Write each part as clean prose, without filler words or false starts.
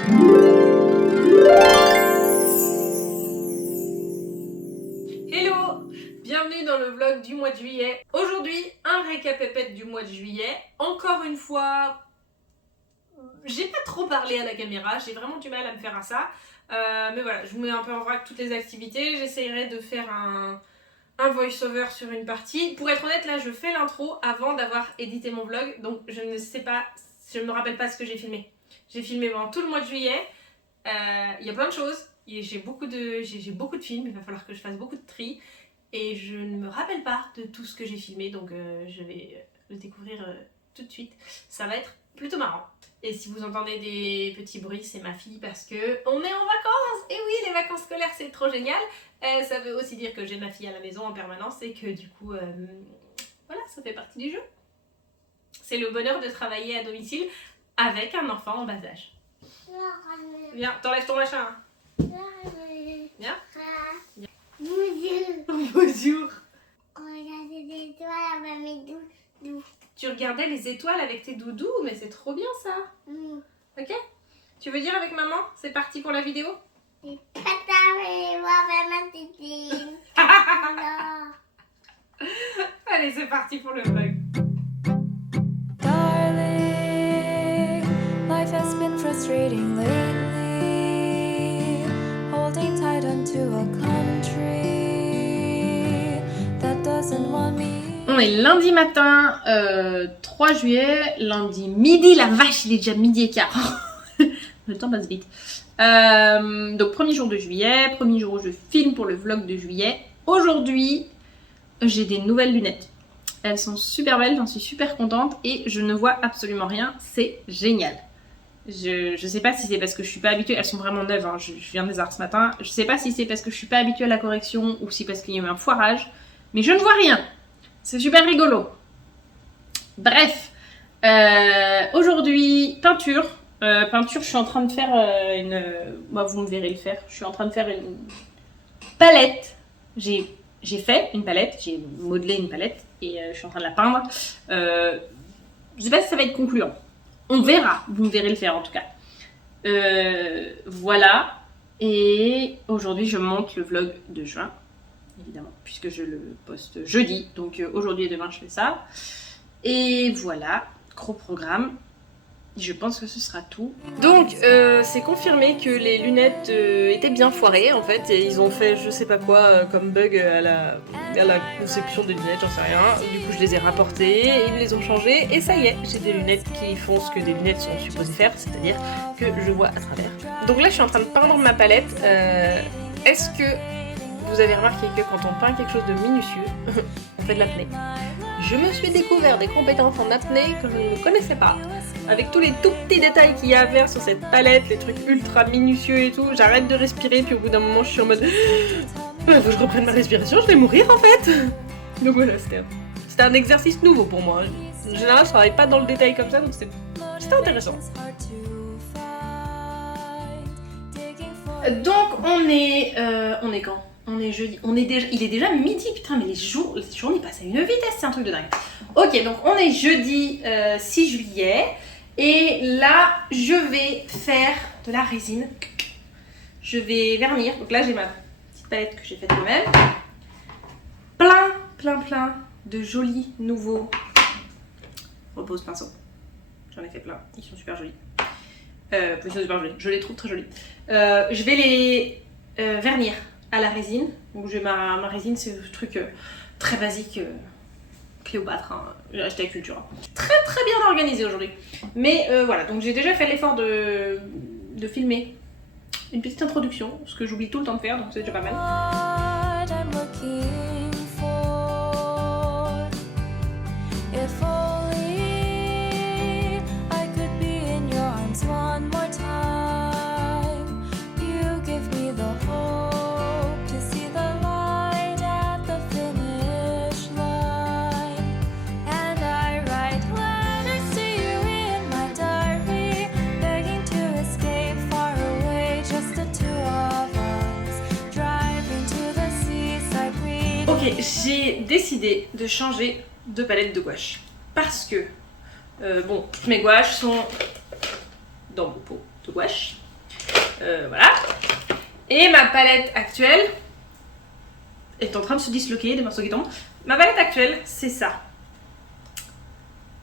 Hello, bienvenue dans le vlog du mois de juillet. Aujourd'hui, un récap du mois de juillet. Encore une fois, j'ai pas trop parlé à la caméra, j'ai vraiment du mal à me faire à ça. Mais voilà, je vous mets un peu en vrac toutes les activités. J'essayerai de faire un voice-over sur une partie. Pour être honnête, là, je fais l'intro avant d'avoir édité mon vlog. Donc, je ne sais pas, je ne me rappelle pas ce que j'ai filmé. J'ai filmé pendant tout le mois de juillet. Il y a plein de choses. J'ai beaucoup de films, il va falloir que je fasse beaucoup de tri. Et je ne me rappelle pas de tout ce que j'ai filmé, donc je vais le découvrir tout de suite. Ça va être plutôt marrant. Et si vous entendez des petits bruits, c'est ma fille parce que on est en vacances. Et oui, les vacances scolaires, c'est trop génial. Ça veut aussi dire que j'ai ma fille à la maison en permanence et que du coup, voilà, ça fait partie du jeu. C'est le bonheur de travailler à domicile avec un enfant en bas âge. Viens, t'enlèves ton machin. Viens. Bonjour. Tu regardais les étoiles avec tes doudous, mais c'est trop bien ça. Ok? Tu veux dire avec maman? C'est parti pour la vidéo? Allez, c'est parti pour le vlog. Darling, life has been frustrating lately. Holding tight onto a country that doesn't want me. On est lundi matin, 3 juillet, lundi midi, la vache, il est déjà midi et quart. Le temps passe vite. Donc premier jour de juillet, premier jour où je filme pour le vlog de juillet. Aujourd'hui, j'ai des nouvelles lunettes. Elles sont super belles, j'en suis super contente et je ne vois absolument rien, c'est génial. Je sais pas si c'est parce que je suis pas habituée, elles sont vraiment neuves, hein, je viens de les avoir ce matin. Je sais pas si c'est parce que je suis pas habituée à la correction ou si parce qu'il y a eu un foirage, mais je ne vois rien. C'est super rigolo. Bref, aujourd'hui, peinture. Peinture, je suis en train de faire bah, vous me verrez le faire. Je suis en train de faire une palette. J'ai fait une palette, j'ai modelé une palette et je suis en train de la peindre. Je sais pas si ça va être concluant. On verra, vous me verrez le faire en tout cas. Voilà. Et aujourd'hui, je monte le vlog de juin. Évidemment, puisque je le poste jeudi. Donc aujourd'hui et demain, je fais ça. Et voilà, gros programme. Je pense que ce sera tout. Donc, c'est confirmé que les lunettes étaient bien foirées en fait. Et ils ont fait je sais pas quoi comme bug à la conception des lunettes, j'en sais rien. Du coup, je les ai rapportées, ils les ont changées. Et ça y est, j'ai des lunettes qui font ce que des lunettes sont supposées faire, c'est-à-dire que je vois à travers. Donc là, je suis en train de peindre ma palette. Est-ce que vous avez remarqué que quand on peint quelque chose de minutieux, on fait de l'apnée? Je me suis découvert des compétences en apnée que je ne connaissais pas. Avec tous les tout petits détails qu'il y a à faire sur cette palette, les trucs ultra minutieux et tout, j'arrête de respirer puis au bout d'un moment je suis en mode faut que je reprenne ma respiration, je vais mourir en fait. Donc voilà, c'était un exercice nouveau pour moi. En général, je travaille pas dans le détail comme ça, donc c'était intéressant. Donc on est quand? On est jeudi, il est déjà midi, putain mais les journées passent à une vitesse, c'est un truc de dingue. Ok, donc on est jeudi 6 juillet et là je vais faire de la résine. Je vais vernir, donc là j'ai ma petite palette que j'ai faite moi-même. Plein de jolis nouveaux repose pinceaux. J'en ai fait plein, ils sont super jolis. Ils sont super jolis, je les trouve très jolis. Je vais les vernir à la résine. Donc j'ai ma résine, c'est ce truc très basique, Cléopâtre, hein. J'ai acheté à Cultura. Très bien organisé aujourd'hui. Mais voilà, donc j'ai déjà fait l'effort de filmer une petite introduction, ce que j'oublie tout le temps de faire, donc c'est déjà pas mal. Ok, j'ai décidé de changer de palette de gouache parce que bon, toutes mes gouaches sont dans mon pot de gouache Voilà. Et ma palette actuelle est en train de se disloquer, des morceaux qui tombent. Ma palette actuelle, c'est ça.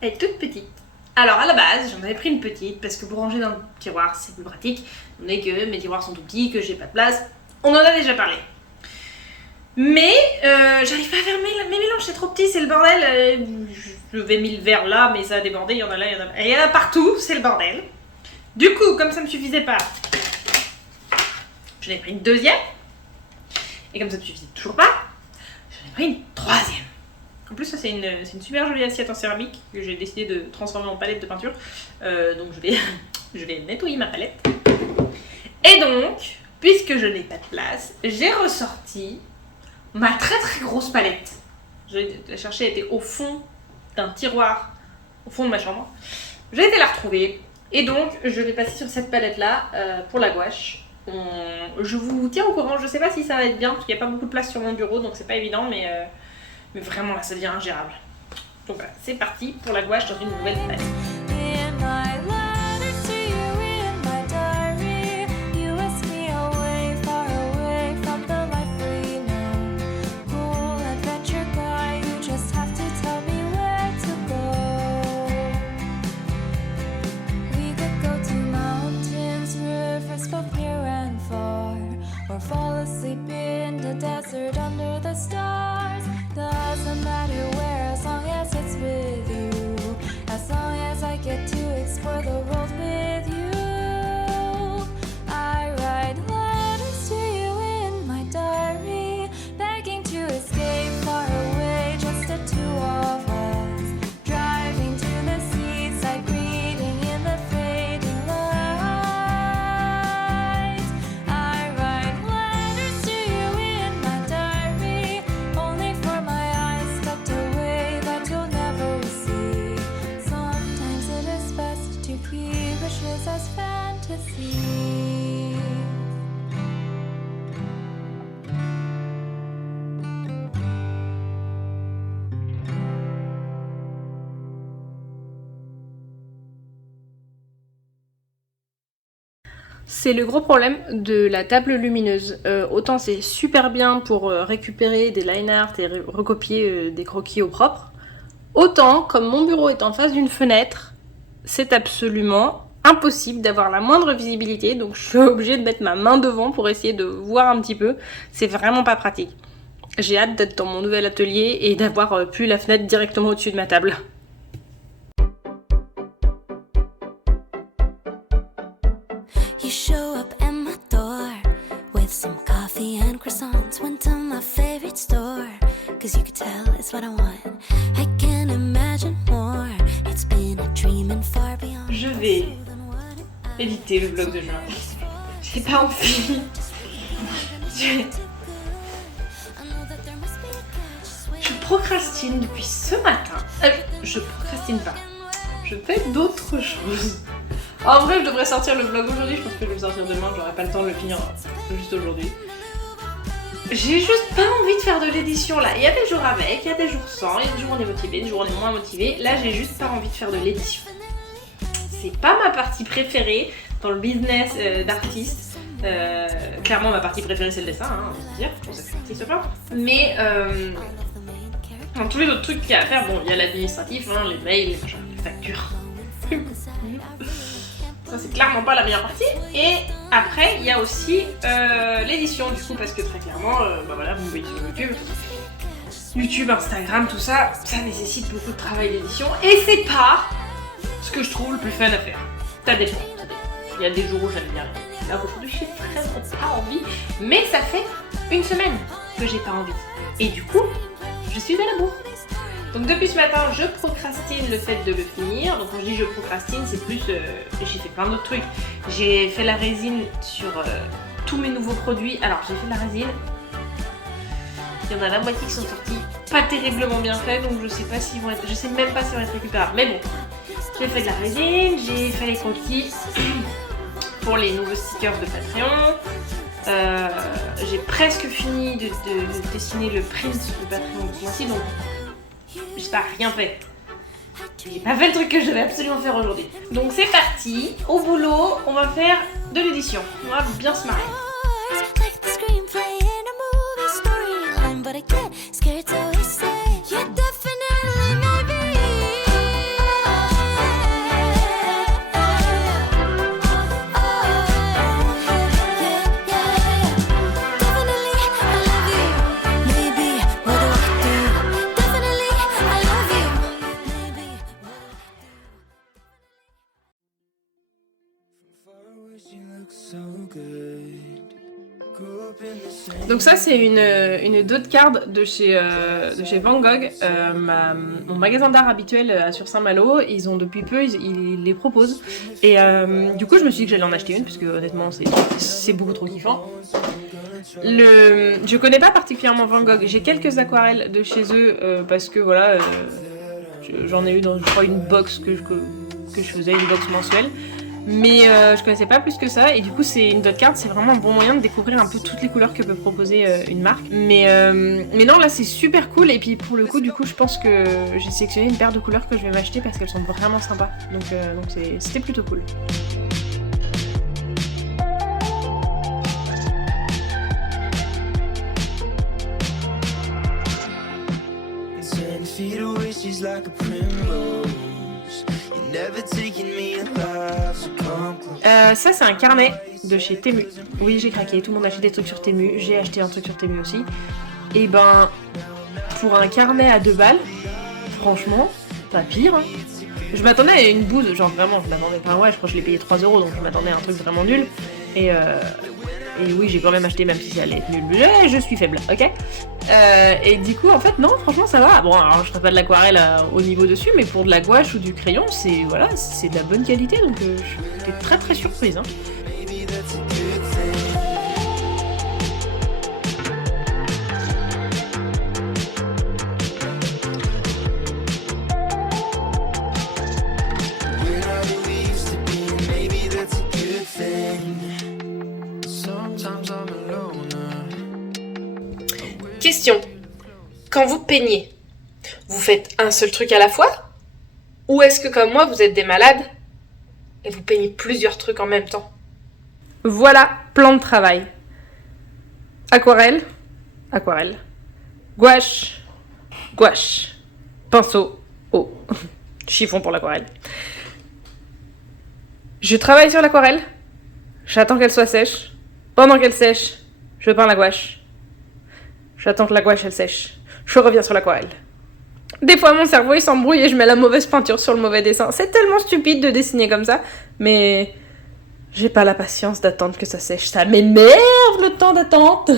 Elle est toute petite. Alors à la base, j'en avais pris une petite parce que pour ranger dans le tiroir, c'est plus pratique. On est que mes tiroirs sont tout petits, que j'ai pas de place. On en a déjà parlé. Mais j'arrive pas à faire mes mélanges, c'est trop petit, c'est le bordel. Je vais mis le verre là, mais ça a débordé, il y en a là, il y en a là. Et il y en a partout, c'est le bordel. Du coup, comme ça me suffisait pas, j'en ai pris une deuxième. Et comme ça me suffisait toujours pas, j'en ai pris une troisième. En plus, ça c'est une super jolie assiette en céramique que j'ai décidé de transformer en palette de peinture. Donc je vais nettoyer ma palette. Et donc, puisque je n'ai pas de place, j'ai ressorti ma très très grosse palette. Je l'ai cherchée, elle était au fond d'un tiroir, au fond de ma chambre. J'ai été la retrouver. Et donc, je vais passer sur cette palette-là pour la gouache. Je vous tiens au courant, je sais pas si ça va être bien, parce qu'il n'y a pas beaucoup de place sur mon bureau, donc c'est pas évident, mais vraiment là, ça devient ingérable. Donc voilà, c'est parti pour la gouache dans une nouvelle palette. Fall asleep in the desert under the stars. Doesn't matter where, as long as it's with you. As long as I get to explore the world with you. I write letters to you in my diary, begging to escape far away, just the two of us. Driving to the seaside, greeting in the fading light. As fantasy. C'est le gros problème de la table lumineuse. Autant c'est super bien pour récupérer des line art et recopier des croquis au propre. Autant, comme mon bureau est en face d'une fenêtre, c'est absolument impossible d'avoir la moindre visibilité, donc je suis obligée de mettre ma main devant pour essayer de voir un petit peu. C'est vraiment pas pratique. J'ai hâte d'être dans mon nouvel atelier et d'avoir pu la fenêtre directement au-dessus de ma table. You show up at my door with some coffee and croissants. Went to my favorite store, cause you could tell it's what I want. I can't imagine more. It's been a dream and far beyond. Je vais éditer le vlog de juin. J'ai pas envie. Je procrastine depuis ce matin. Je procrastine pas. Je fais d'autres choses. En vrai, je devrais sortir le vlog aujourd'hui. Je pense que je vais le sortir demain. J'aurai pas le temps de le finir juste aujourd'hui. J'ai juste pas envie de faire de l'édition là. Il y a des jours avec, il y a des jours sans, il y a des jours on est motivé, des jours on est moins motivé. Là, j'ai juste pas envie de faire de l'édition. C'est pas ma partie préférée dans le business d'artiste. Clairement, ma partie préférée c'est le dessin, hein, on va dire. Pour ça que je suis artiste pas. Mais dans tous les autres trucs qu'il y a à faire, bon, il y a l'administratif, hein, les mails, les machins, les factures. Ça c'est clairement pas la meilleure partie. Et après il y a aussi l'édition du coup, parce que très clairement, bah voilà, vous me voyez sur YouTube, Instagram, tout ça, ça nécessite beaucoup de travail d'édition. Et c'est pas ce que je trouve le plus fun à faire. Ça dépend. Il y a des jours où j'aime bien. Là aujourd'hui j'ai vraiment pas envie. Mais ça fait une semaine que j'ai pas envie. Et du coup, je suis à la bourre. Donc depuis ce matin, je procrastine le fait de le finir. Donc quand je dis je procrastine, c'est plus... j'ai fait plein d'autres trucs. J'ai fait la résine sur tous mes nouveaux produits. Alors j'ai fait la résine. Il y en a la moitié qui sont sortis pas terriblement bien faits. Donc je sais pas s'ils vont être... Je sais même pas s'ils vont être récupérables. Mais bon, j'ai fait de la résine, j'ai fait les croquis pour les nouveaux stickers de Patreon. J'ai presque fini de dessiner le print de Patreon de ce mois-ci. Donc j'ai pas rien fait. J'ai pas fait le truc que je devais absolument faire aujourd'hui. Donc c'est parti, au boulot, on va faire de l'édition. On va bien se marrer. Like the screenplay in a movie storyline, but I get scared, so he said, "You definitely maybe." Definitely, I love you. Maybe what do I do? Definitely, I love you. Maybe what do I do? Far away, she looks so good. Grew up in the same. Donc ça c'est une dot card de chez Van Gogh, mon magasin d'art habituel sur Saint-Malo. Ils ont depuis peu, ils les proposent. Et du coup je me suis dit que j'allais en acheter une, parce que honnêtement c'est beaucoup trop kiffant. Je connais pas particulièrement Van Gogh, j'ai quelques aquarelles de chez eux, parce que voilà, j'en ai eu dans je crois une box que je faisais, une box mensuelle. Mais je connaissais pas plus que ça, et du coup c'est une dot card, c'est vraiment un bon moyen de découvrir un peu toutes les couleurs que peut proposer une marque. Mais non, là c'est super cool, et puis pour le coup du coup je pense que j'ai sélectionné une paire de couleurs que je vais m'acheter parce qu'elles sont vraiment sympas. Donc c'était plutôt cool. 10 feet away, she's like a primrose. You're never taking me alive, so come close. Ça c'est un carnet de chez Temu. Oui, j'ai craqué, tout le monde achète des trucs sur Temu, j'ai acheté un truc sur Temu aussi. Et ben pour un carnet à 2 balles, franchement, pas pire. Hein. Je m'attendais à une bouse, genre vraiment, je m'attendais pas, ouais, je crois que je l'ai payé 3 €, donc je m'attendais à un truc vraiment nul. Et oui, j'ai quand même acheté, même si ça allait être nul. Je suis faible, ok. Et du coup, en fait, non, franchement, ça va. Bon, alors je ferai pas de l'aquarelle au niveau dessus, mais pour de la gouache ou du crayon, c'est voilà, c'est de la bonne qualité, donc j'étais très très surprise. Hein. Maybe that's a good thing. We're not who we used to be, and maybe that's a good thing. Sometimes I'm a loner. Question. Quand vous peignez, vous faites un seul truc à la fois? Ou est-ce que comme moi, vous êtes des malades et vous peignez plusieurs trucs en même temps? Voilà, plan de travail. Aquarelle, aquarelle. Gouache, gouache. Pinceau, eau. Chiffon pour l'aquarelle. Je travaille sur l'aquarelle. J'attends qu'elle soit sèche. Pendant qu'elle sèche, je peins la gouache. J'attends que la gouache elle sèche. Je reviens sur l'aquarelle. Des fois mon cerveau il s'embrouille et je mets la mauvaise peinture sur le mauvais dessin. C'est tellement stupide de dessiner comme ça, mais j'ai pas la patience d'attendre que ça sèche. Ça m'énerve le temps d'attente.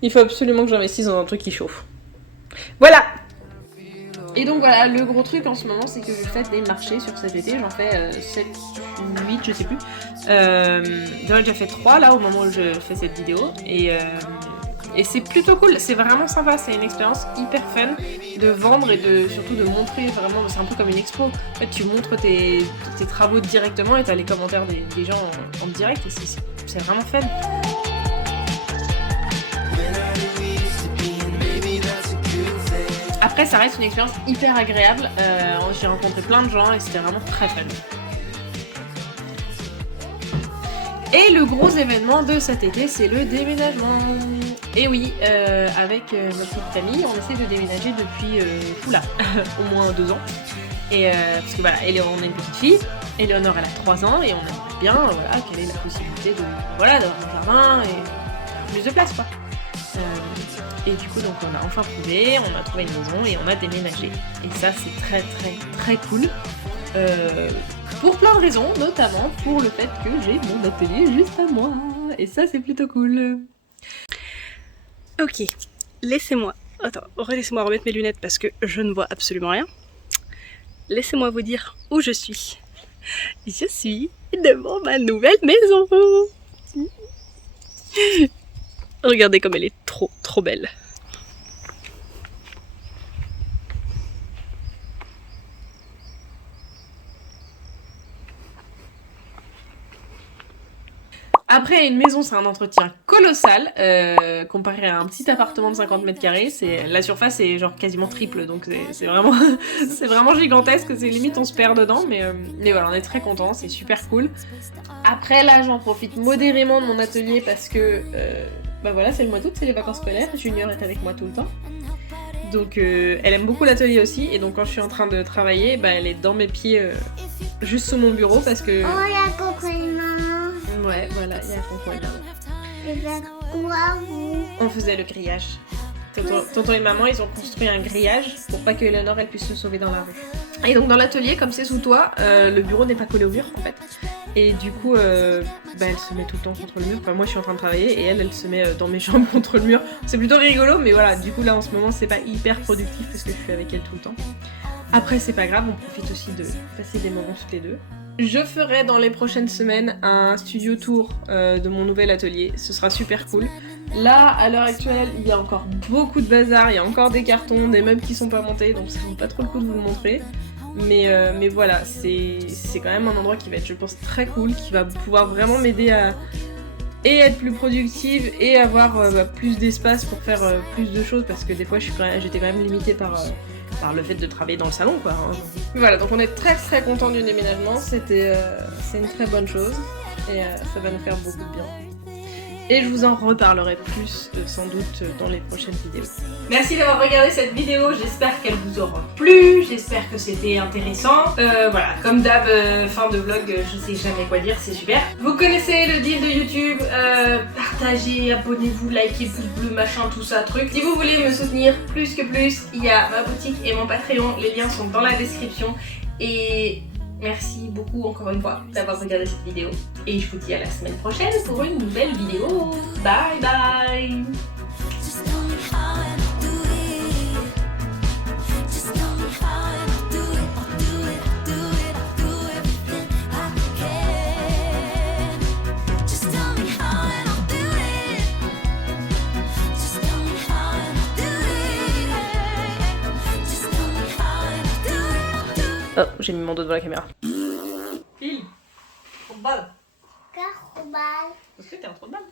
Il faut absolument que j'investisse dans un truc qui chauffe. Voilà. Et donc voilà, le gros truc en ce moment c'est que je fais des marchés sur cet été. J'en fais 7, 8, je sais plus. J'en ai déjà fait 3 là au moment où je fais cette vidéo. Et c'est plutôt cool, c'est vraiment sympa, c'est une expérience hyper fun de vendre et surtout de montrer vraiment, c'est un peu comme une expo. En fait, tu montres tes travaux directement et t'as les commentaires des gens en direct et c'est vraiment fun. Après, ça reste une expérience hyper agréable. J'ai rencontré plein de gens et c'était vraiment très fun. Et le gros événement de cet été, c'est le déménagement. Et oui, avec notre petite famille, on essaie de déménager depuis au moins 2 ans. Et parce que voilà, on a une petite fille, Éléonore elle a 3 ans et on aimerait bien qu'elle ait la possibilité d'avoir un jardin et plus de place quoi. Et du coup donc on a enfin trouvé une maison et on a déménagé. Et ça c'est très très très cool. Pour plein de raisons, notamment pour le fait que j'ai mon atelier juste à moi. Et ça c'est plutôt cool. Ok, laissez-moi remettre mes lunettes parce que je ne vois absolument rien. Laissez-moi vous dire où je suis. Je suis devant ma nouvelle maison. Regardez comme elle est trop trop belle. Après, une maison, c'est un entretien colossal, comparé à un petit appartement de 50 mètres carrés. La surface est genre quasiment triple, donc c'est vraiment, c'est vraiment gigantesque. C'est limite on se perd dedans, mais voilà, on est très contents, c'est super cool. Après là, j'en profite modérément de mon atelier parce que bah voilà, c'est le mois d'août, c'est les vacances scolaires. Junior est avec moi tout le temps. Donc elle aime beaucoup l'atelier aussi, et donc quand je suis en train de travailler, bah, elle est dans mes pieds, juste sous mon bureau parce que... Oh, il y a Coco et maman. Ouais, voilà, il y a Coco et maman. Et ben, quoi, vous? On faisait le grillage. Tonton et maman, ils ont construit un grillage pour pas que Eleanor elle puisse se sauver dans la rue. Et donc dans l'atelier, comme c'est sous toit, le bureau n'est pas collé au mur en fait. Et du coup, bah, elle se met tout le temps contre le mur. Enfin, moi je suis en train de travailler et elle se met dans mes jambes contre le mur. C'est plutôt rigolo, mais voilà, du coup là en ce moment c'est pas hyper productif parce que je suis avec elle tout le temps. Après c'est pas grave, on profite aussi de passer des moments toutes les deux. Je ferai dans les prochaines semaines un studio tour de mon nouvel atelier, ce sera super cool. Là, à l'heure actuelle, il y a encore beaucoup de bazar, il y a encore des cartons, des meubles qui sont pas montés, donc ça vaut pas trop le coup de vous le montrer. Mais voilà, c'est quand même un endroit qui va être, je pense, très cool, qui va pouvoir vraiment m'aider à et être plus productive et avoir plus d'espace pour faire plus de choses, parce que des fois j'étais quand même limitée par le fait de travailler dans le salon, quoi. Voilà, donc on est très très content du déménagement, c'est une très bonne chose et ça va nous faire beaucoup de bien. Et je vous en reparlerai plus sans doute dans les prochaines vidéos. Merci d'avoir regardé cette vidéo, j'espère qu'elle vous aura plu, j'espère que c'était intéressant. Voilà, comme d'hab, fin de vlog, je sais jamais quoi dire, c'est super. Vous connaissez le deal de YouTube, partagez, abonnez-vous, likez, pouce bleu, machin, tout ça, truc. Si vous voulez me soutenir plus que plus, il y a ma boutique et mon Patreon, les liens sont dans la description. Et merci beaucoup encore une fois d'avoir regardé cette vidéo. Et je vous dis à la semaine prochaine pour une nouvelle vidéo. Bye bye. Just tell me how and I'll do it. Just tell me how and I'll do it. I'll do it, I'll do it, I'll do everything I can. Just tell me how and I'll do it. Just tell me how and I'll do it. Just tell me how and I'll do it, I'll do it. Oh, j'ai mis mon dos devant la caméra. Phil, trop de balle. Car, Est-ce que t'es en trop de balle?